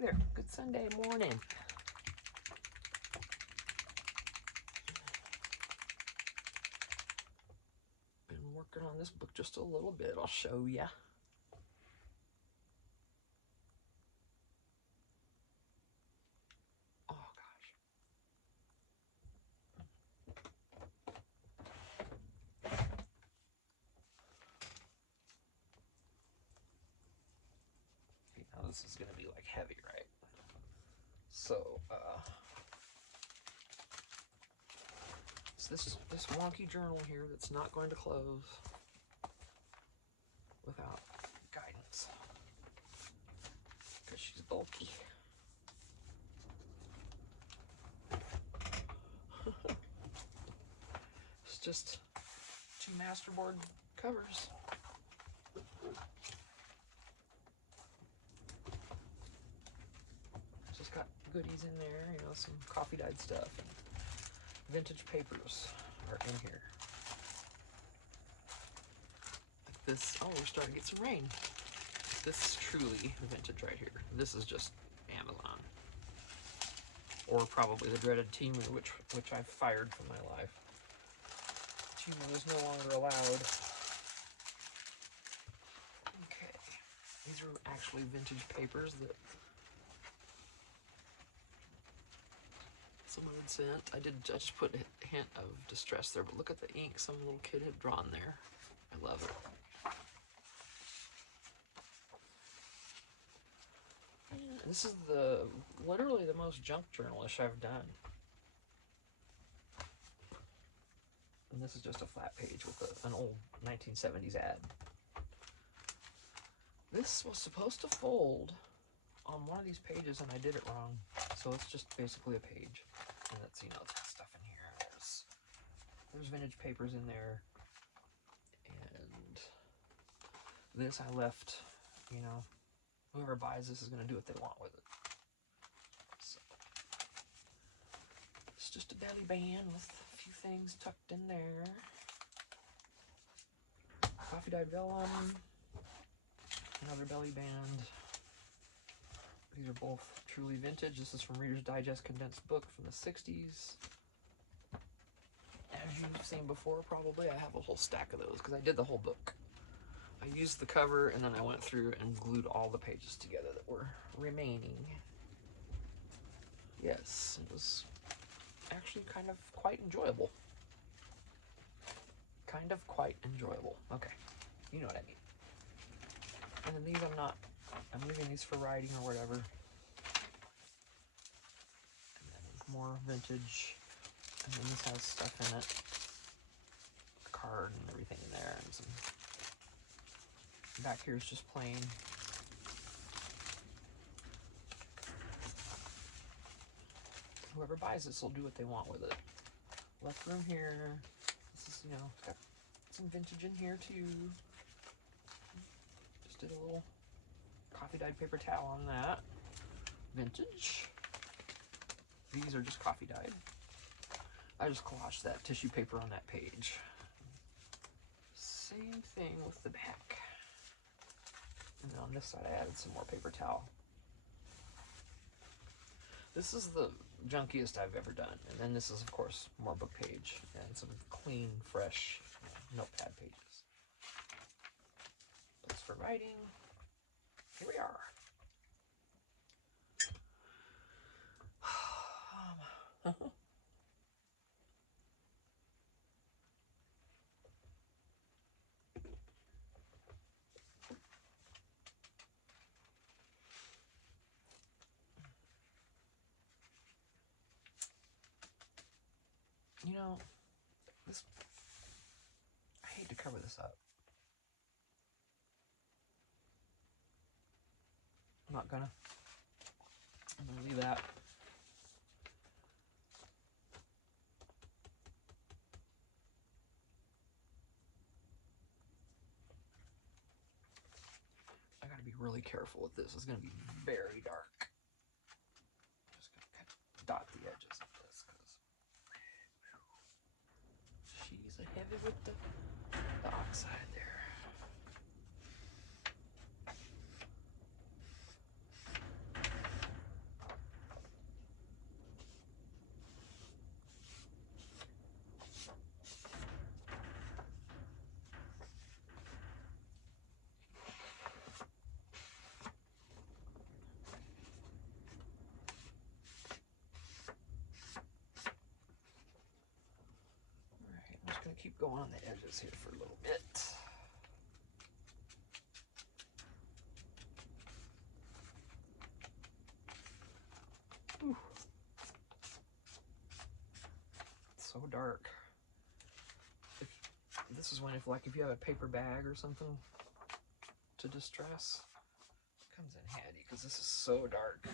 Hey there, good Sunday morning. Been working on this book just a little bit, I'll show ya. Oh gosh. Okay, now this is gonna be like heavy, right? So, this wonky journal here that's not going to close without guidance because she's bulky. It's just 2 masterboard covers. Just got goodies in there, you know, some coffee dyed stuff and vintage papers are in here. Like this, oh, we're starting to get some rain. This is truly vintage right here. This is just Amazon. Or probably the dreaded Temu, which I've fired from my life. Temu is no longer allowed. Okay, these are actually vintage papers that someone had sent. I just put a hint of distress there, but look at the ink some little kid had drawn there. I love it. This is literally the most junk journalish I've done. And this is just a flat page with an old 1970s ad. This was supposed to fold on one of these pages and I did it wrong. So it's just basically a page. And it's, you know, it's got stuff in here. There's vintage papers in there. And this I left, you know, whoever buys this is going to do what they want with it. So, it's just a belly band with a few things tucked in there. Coffee dyed vellum. Another belly band. These are both truly vintage. This is from Reader's Digest condensed book from the 60s. As you've seen before, probably, I have a whole stack of those because I did the whole book. I used the cover and then I went through and glued all the pages together that were remaining. Yes, it was actually kind of quite enjoyable. Kind of quite enjoyable. Okay, you know what I mean. And then these I'm leaving these for writing or whatever. And then more vintage. And then this has stuff in it. A card and everything in there. And some. Back here is just plain. Whoever buys this will do what they want with it. Left room here. This is, you know, got some vintage in here too. Just did a little coffee dyed paper towel on that. Vintage. These are just coffee dyed. I just collaged that tissue paper on that page. Same thing with the back. And then on this side I added some more paper towel. This is the junkiest I've ever done. And then this is, of course, more book page and some clean, fresh notepad pages. Books for writing. Here we are. You know, I hate to cover this up. I'm gonna leave that. I gotta be really careful with this. It's gonna be very dark. Just gonna kind of dot the edges of this because she's a heavy with the oxide there. going on the edges here for a little bit. Whew. It's so dark. This is when if you have a paper bag or something to distress, it comes in handy because this is so dark.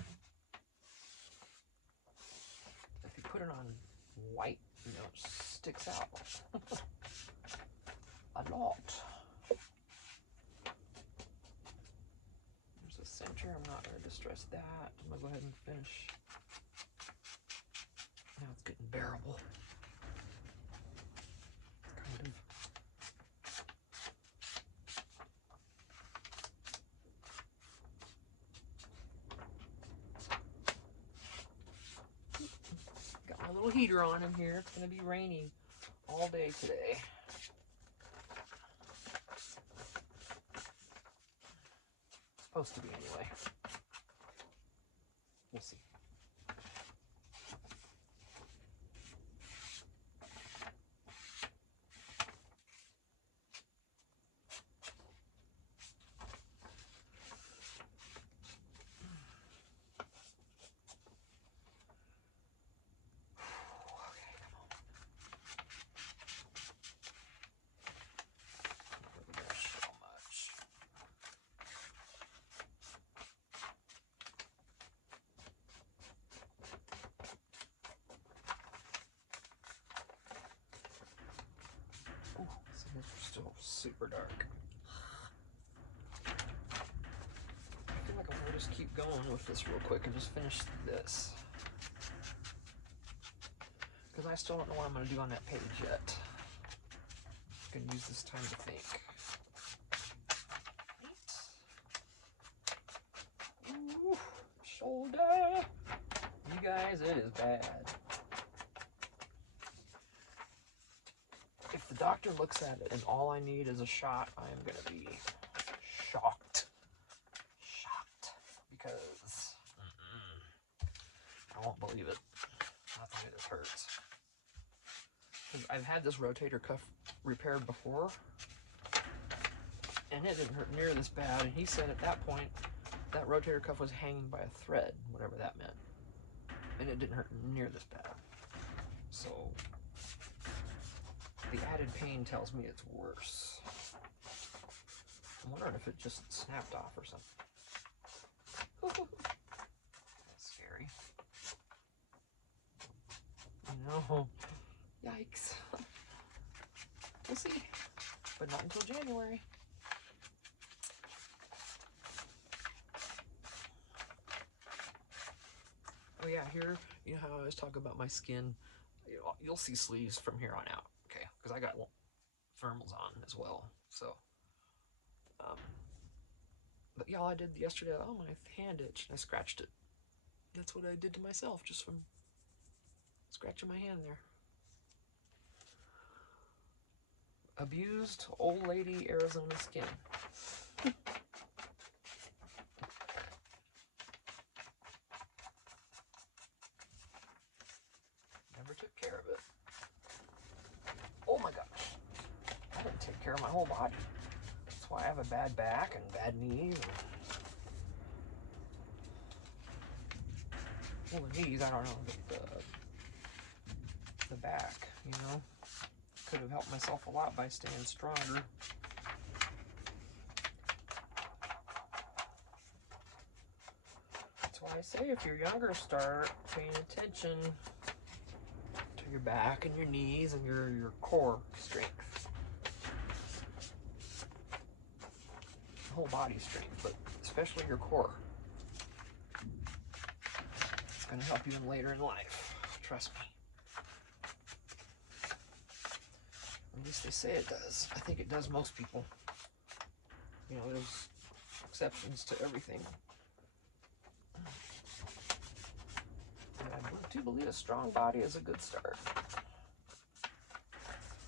If you put it on white, you know, it sticks out a lot. There's a center. I'm not going to distress that. I'm going to go ahead and finish. Now it's getting bearable. Kind of. Got my little heater on in here. It's going to be rainy all day today. Supposed to be anyway. We'll see. Still super dark. I feel like I'm gonna just keep going with this real quick and just finish this. Because I still don't know what I'm gonna do on that page yet. I'm gonna use this time to think. Ooh, shoulder. You guys, it is bad. If the doctor looks at it and all I need is a shot, I am going to be shocked. Shocked. Because I won't believe it. Not that this hurts. I've had this rotator cuff repaired before, and it didn't hurt near this bad. And he said at that point, that rotator cuff was hanging by a thread, whatever that meant. And it didn't hurt near this bad. So the added pain tells me it's worse. I'm wondering if it just snapped off or something. That's scary. No. Yikes. We'll see. But not until January. Oh yeah, here, you know how I always talk about my skin? You'll see sleeves from here on out, okay? Because I got thermals on as well, so. But yeah, all I did yesterday, oh, my hand itched, I scratched it. That's what I did to myself, just from scratching my hand there. Abused old lady Arizona skin. Never took care of it. Oh my gosh. I didn't take care of my whole body. That's why I have a bad back and bad knees. Well, the knees, I don't know, but the back, you know. Could have helped myself a lot by staying stronger. That's why I say if you're younger, start paying attention to your back and your knees and your core strength. Whole body strength, but especially your core. It's going to help you in later in life. Trust me. At least they say it does. I think it does most people. You know, there's exceptions to everything. And I do believe a strong body is a good start.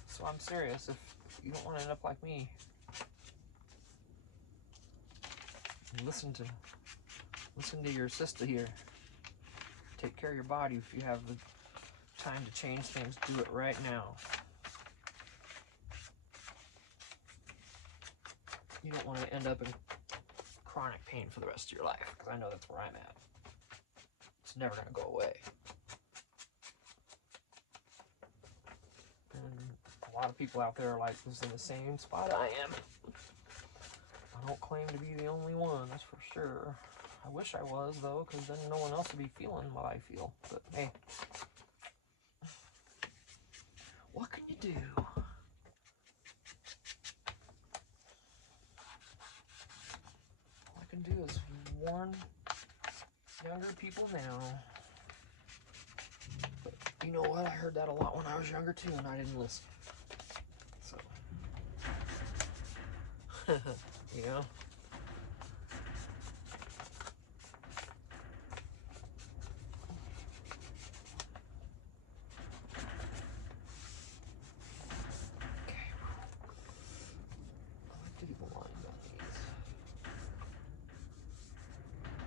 So I'm serious, if you don't want to end up like me, listen to your sister here. Take care of your body. If you have the time to change things, do it right now. you don't want to end up in chronic pain for the rest of your life, because I know that's where I'm at. It's never going to go away. And a lot of people out there are like this in the same spot I am. I don't claim to be the only one, that's for sure. I wish I was, though, because then no one else would be feeling what I feel. But hey, what can you do? All I can do is warn younger people now. But you know what? I heard that a lot when I was younger, too, and I didn't listen. So, you know?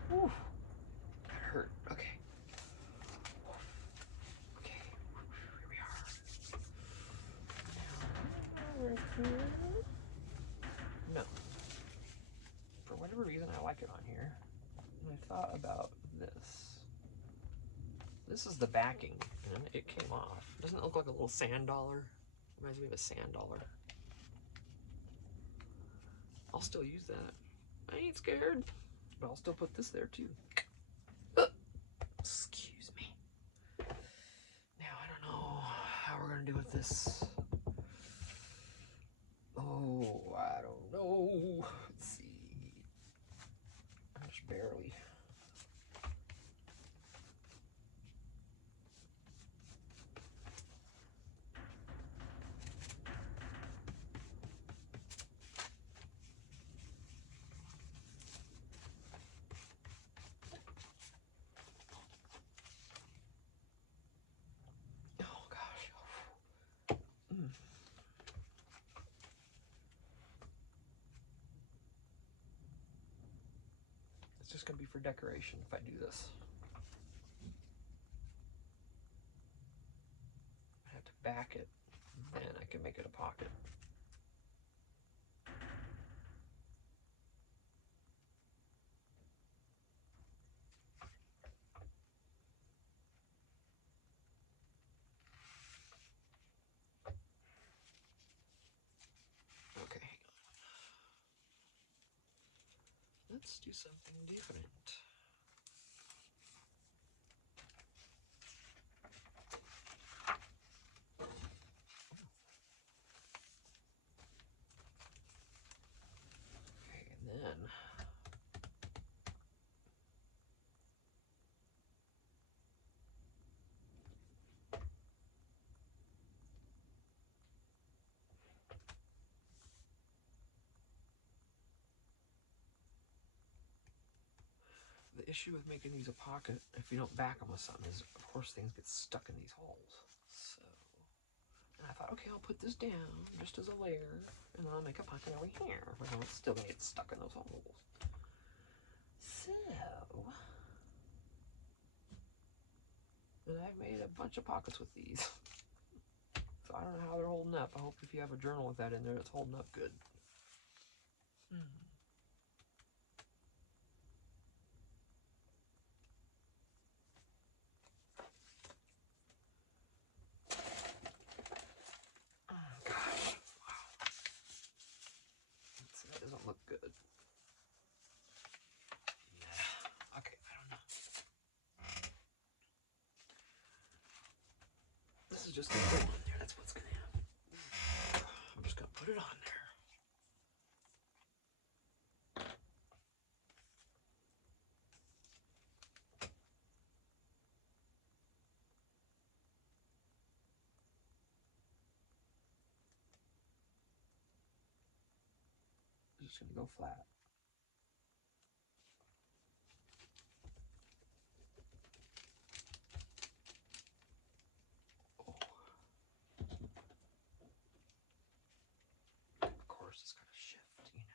Whew. That hurt. Okay. Okay. Here we are. No. For whatever reason, I like it on here. And I thought about this. This is the backing, and it came off. Doesn't it look like a little sand dollar? Reminds me of a sand dollar. I'll still use that. I ain't scared. But I'll still put this there too. Excuse me. Now I don't know how we're gonna do with this. Oh, I don't know. Let's see. I'm just barely. Oh gosh. It's just gonna be for decoration if I do this. I have to back it, then I can make it a pocket. Okay. Let's do something different. Okay, and then the issue with making these a pocket, if you don't back them with something, is of course things get stuck in these holes. So, and I thought, okay, I'll put this down just as a layer, and then I'll make a pocket over here. But no, it's still gonna get stuck in those holes. So, and I've made a bunch of pockets with these. So I don't know how they're holding up. I hope if you have a journal with that in there, it's holding up good. Oh gosh, wow. That doesn't look good. Yeah. Okay, I don't know. This is just gonna go on there. That's what's gonna happen. I'm just gonna put it on there. I'm just gonna go flat. Oh. Of course, it's gonna shift, you know.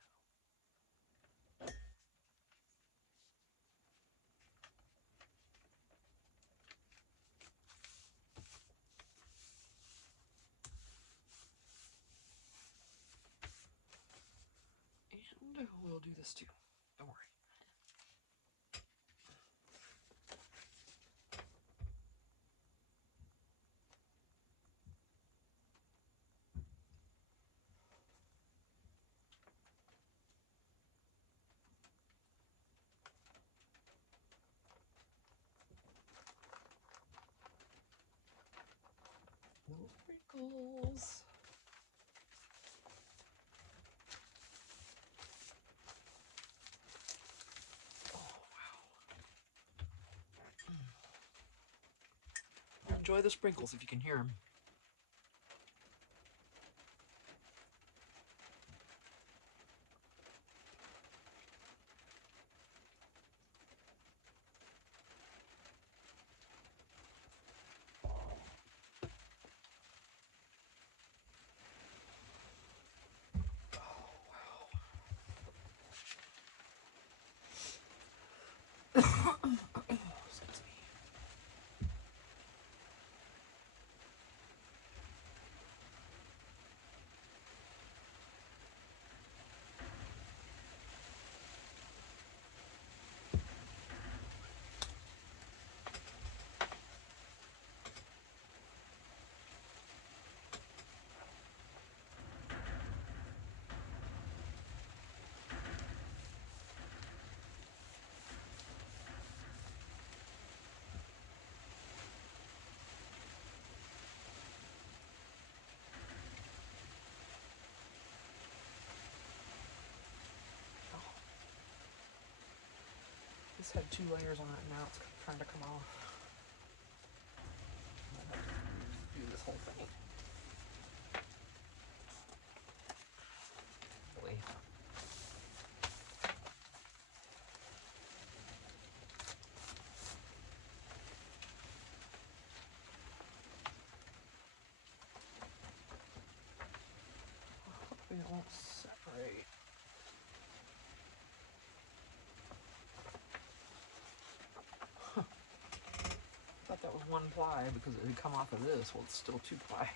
And we'll do this too. Don't worry. Little sprinkles. Oh, wow. Enjoy the sprinkles if you can hear them. Excuse me. This had 2 layers on it, and now it's trying to come off. I have to do this whole thing. Really. Hopefully it won't separate. I thought that was 1 ply because it had come off of this. Well, it's still 2 ply.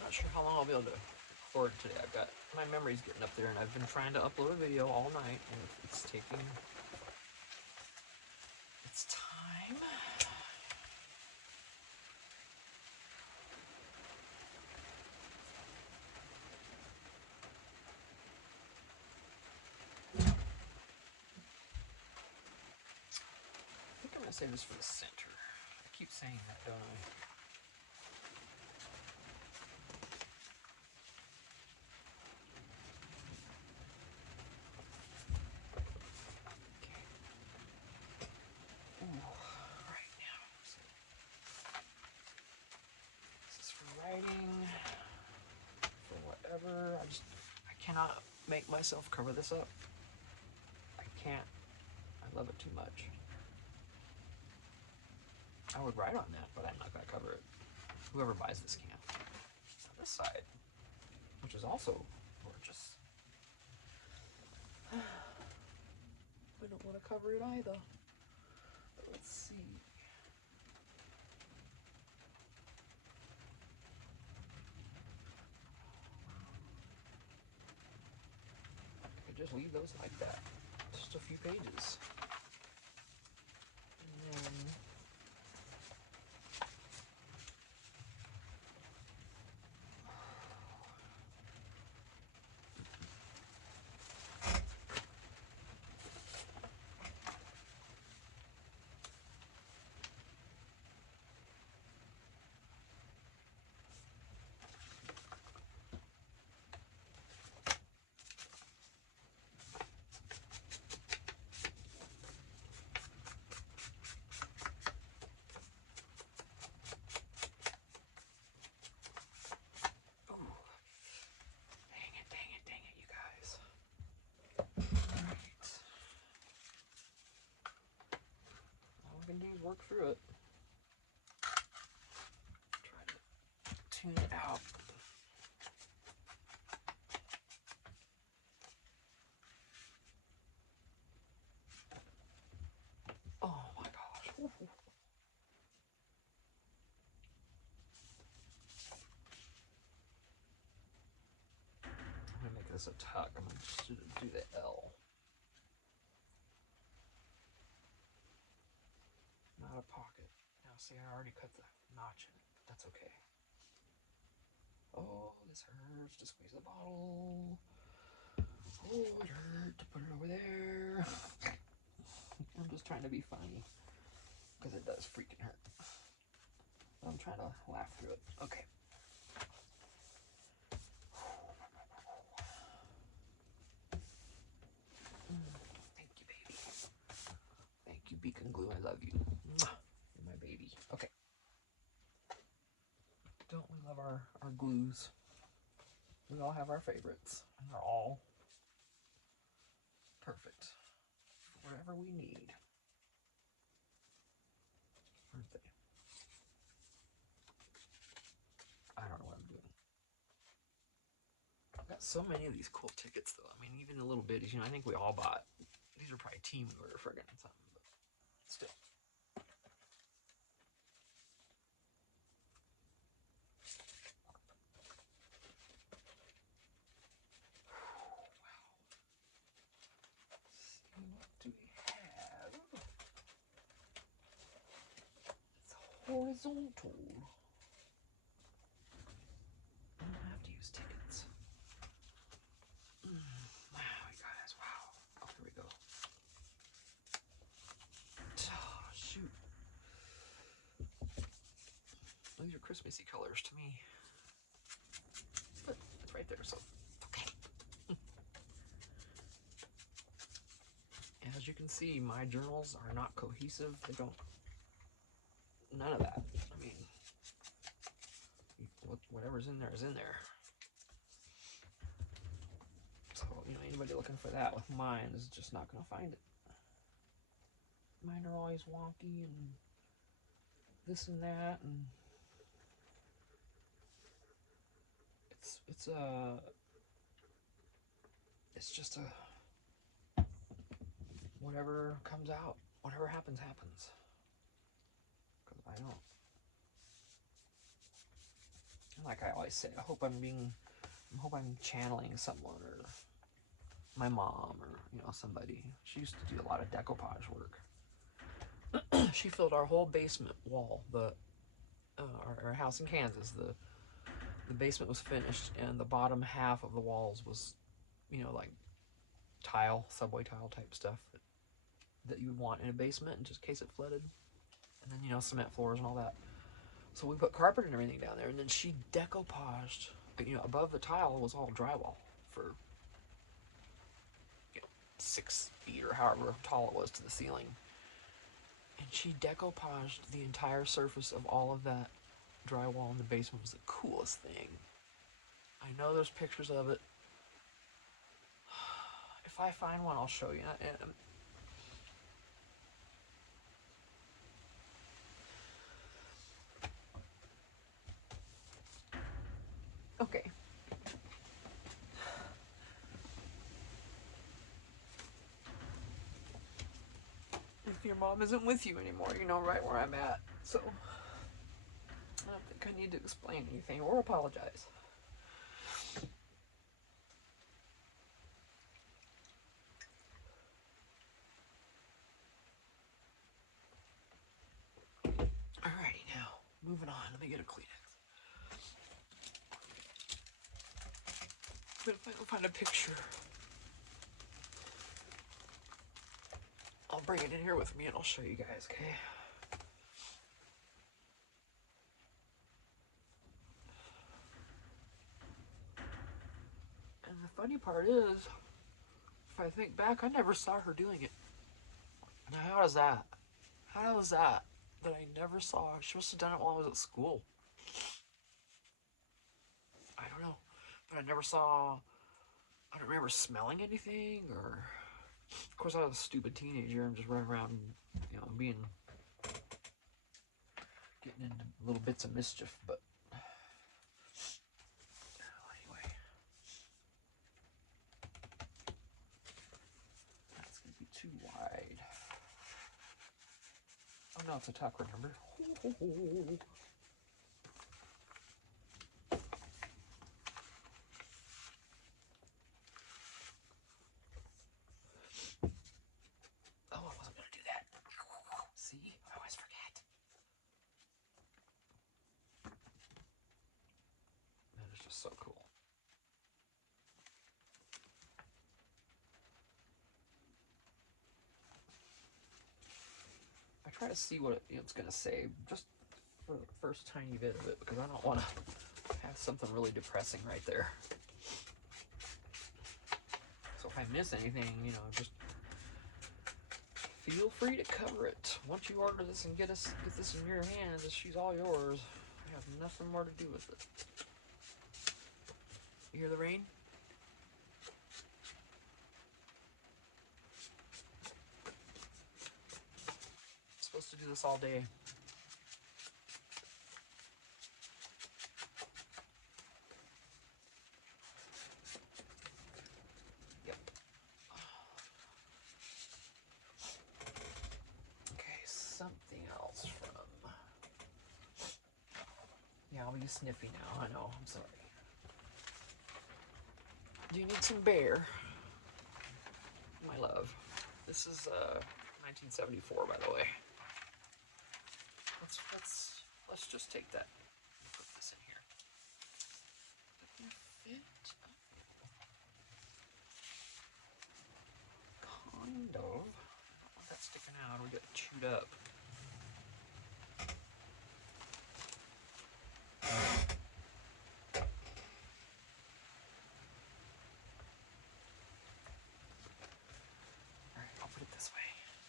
Not sure how long I'll be able to record today. I've got my memory's getting up there, and I've been trying to upload a video all night, and it's taking its time. I think I'm gonna save this for the center. I keep saying that, don't I? Right now. This is for writing, for whatever. I cannot make myself cover this up. I can't. I love it too much. I would write on that, but I'm not going to cover it. Whoever buys this can. On this side, which is also gorgeous. I don't want to cover it either. But let's see. I could just leave those like that. Just a few pages. And then dang it, you guys. Alright. All we can do is work through it. Try to tuned out. Oh my gosh. Ooh. I'm gonna make this a tuck. I'm gonna just do the L. Not a pocket. Now see, I already cut the notch in it. That's okay. Oh, this hurts to squeeze the bottle. Oh, it hurt to put it over there. I'm just trying to be funny because it does freaking hurt. I'm trying to laugh through it. Okay. Thank you, baby. Thank you, Beacon Glue. I love you. You're my baby. Okay. Don't we love our glues? We all have our favorites, and they're all perfect for whatever we need. Aren't they? I don't know what I'm doing. I've got so many of these cool tickets, though. I mean, even the little bitties, you know, I think we all bought. These are probably team order friggin' something, but still. What do we have? It's horizontal. I don't have to use tickets. Wow, you guys, wow. Oh, here we go. Oh, shoot. These are Christmassy colors to me. But it's right there, so okay. As you can see, my journals are not cohesive. They don't, none of that. I mean, whatever's in there is in there. So, you know, anybody looking for that with mine is just not going to find it. Mine are always wonky and this and that, and it's just a whatever comes out, whatever happens. Because I don't, like I always say, I hope I'm channeling someone, or my mom, or you know, somebody. She used to do a lot of decoupage work. She filled our whole basement wall. Our house in Kansas, the basement was finished, and the bottom half of the walls was, you know, like tile, subway tile type stuff that you would want in a basement in just case it flooded. And then, you know, cement floors and all that. So we put carpet and everything down there, and then she decoupaged, you know, above the tile was all drywall for, you know, 6 feet or however tall it was to the ceiling. And she decoupaged the entire surface of all of that drywall in the basement. Was the coolest thing. I know there's pictures of it. If I find one, I'll show you. Okay. If your mom isn't with you anymore, you know right where I'm at. So I don't think I need to explain anything or apologize. Alrighty, now moving on. Let me get a Kleenex. But if I can find a picture, I'll bring it in here with me and I'll show you guys, okay? And the funny part is, if I think back, I never saw her doing it. Now, how is that? How is that I never saw her? She must have done it while I was at school. I don't know. But I never saw, I don't remember smelling anything, or... Of course, I was a stupid teenager and just running around, you know, getting into little bits of mischief, but too wide. Oh no, it's a tuck, remember? Oh, I wasn't gonna do that. See? I always forget. That is just so cool. I try to see what it's gonna say just for the first tiny bit of it, because I don't want to have something really depressing right there. So if I miss anything, you know, just feel free to cover it. Once you order this and get this in your hands, she's all yours. I have nothing more to do with it. You hear the rain? I'm supposed to do this all day. Yep. Okay, something else from... Yeah, I'll be sniffy now. I know, I'm sorry. Do you need some bear? My love. This is 1974, by the way. Let's just take that and put this in here. Fit? Kind of. I don't want that sticking out. We get chewed up. Alright, I'll put it this way.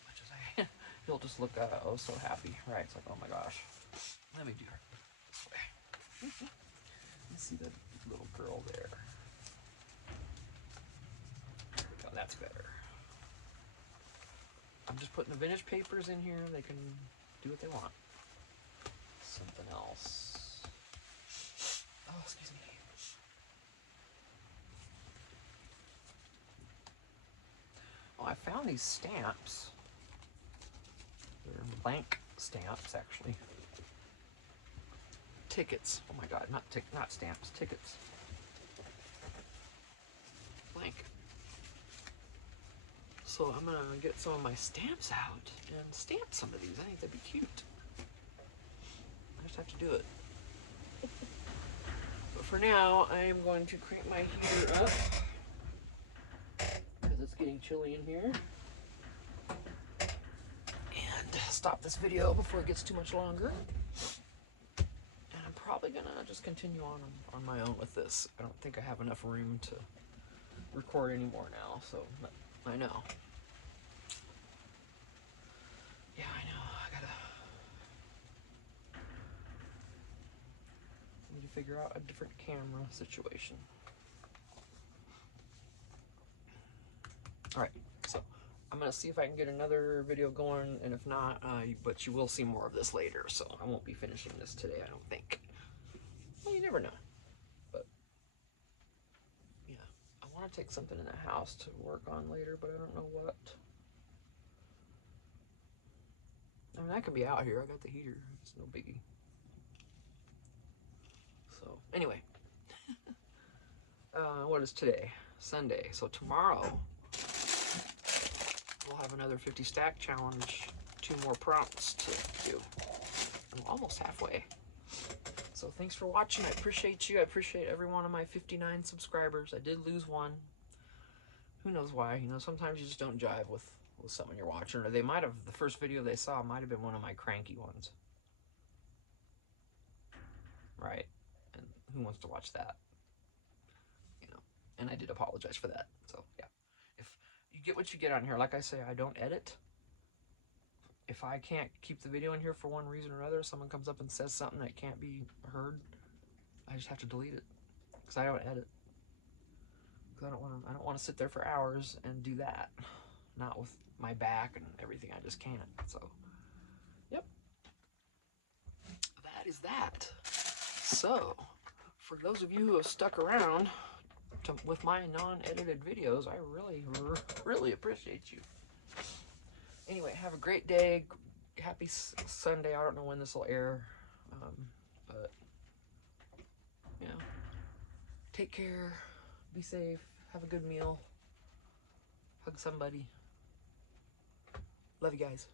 Much as he'll just look oh so happy. Right, it's like, oh my gosh. Let me do her this way. You see that little girl there. There we go, that's better. I'm just putting the vintage papers in here. They can do what they want. Something else. Oh, excuse me. Oh, I found these stamps. They're blank stamps, actually. Tickets. Oh my God, not stamps, tickets. Blank. So I'm gonna get some of my stamps out and stamp some of these. I think that'd be cute. I just have to do it. But for now, I am going to crank my heater up because it's getting chilly in here. And stop this video before it gets too much longer. And I'm probably gonna just continue on my own with this. I don't think I have enough room to record anymore now, so I know. Yeah, I know. I need to figure out a different camera situation. Alright, so I'm gonna see if I can get another video going, and if not, but you will see more of this later, so I won't be finishing this today, I don't think. Well, you never know. But yeah, I want to take something in the house to work on later, but I don't know what. I mean, I can be out here. I got the heater. It's no biggie. So anyway, what is today? Sunday. So tomorrow we'll have another 50 stack challenge. 2 more prompts to do. I'm almost halfway. So thanks for watching. I appreciate you. I appreciate every one of my 59 subscribers. I did lose one. Who knows why? You know, sometimes you just don't jive with someone you're watching, or they might have, the first video they saw might have been one of my cranky ones. Right? And who wants to watch that? You know, and I did apologize for that. So yeah, if you get what you get on here, like I say, I don't edit. If I can't keep the video in here for one reason or another, someone comes up and says something that can't be heard, I just have to delete it, because I don't edit. Because I don't want to sit there for hours and do that. Not with my back and everything. I just can't. So, yep. That is that. So, for those of you who have stuck around with my non-edited videos, I really, really appreciate you. Anyway, have a great day. Happy Sunday. I don't know when this will air. But yeah. Take care. Be safe. Have a good meal. Hug somebody. Love you guys.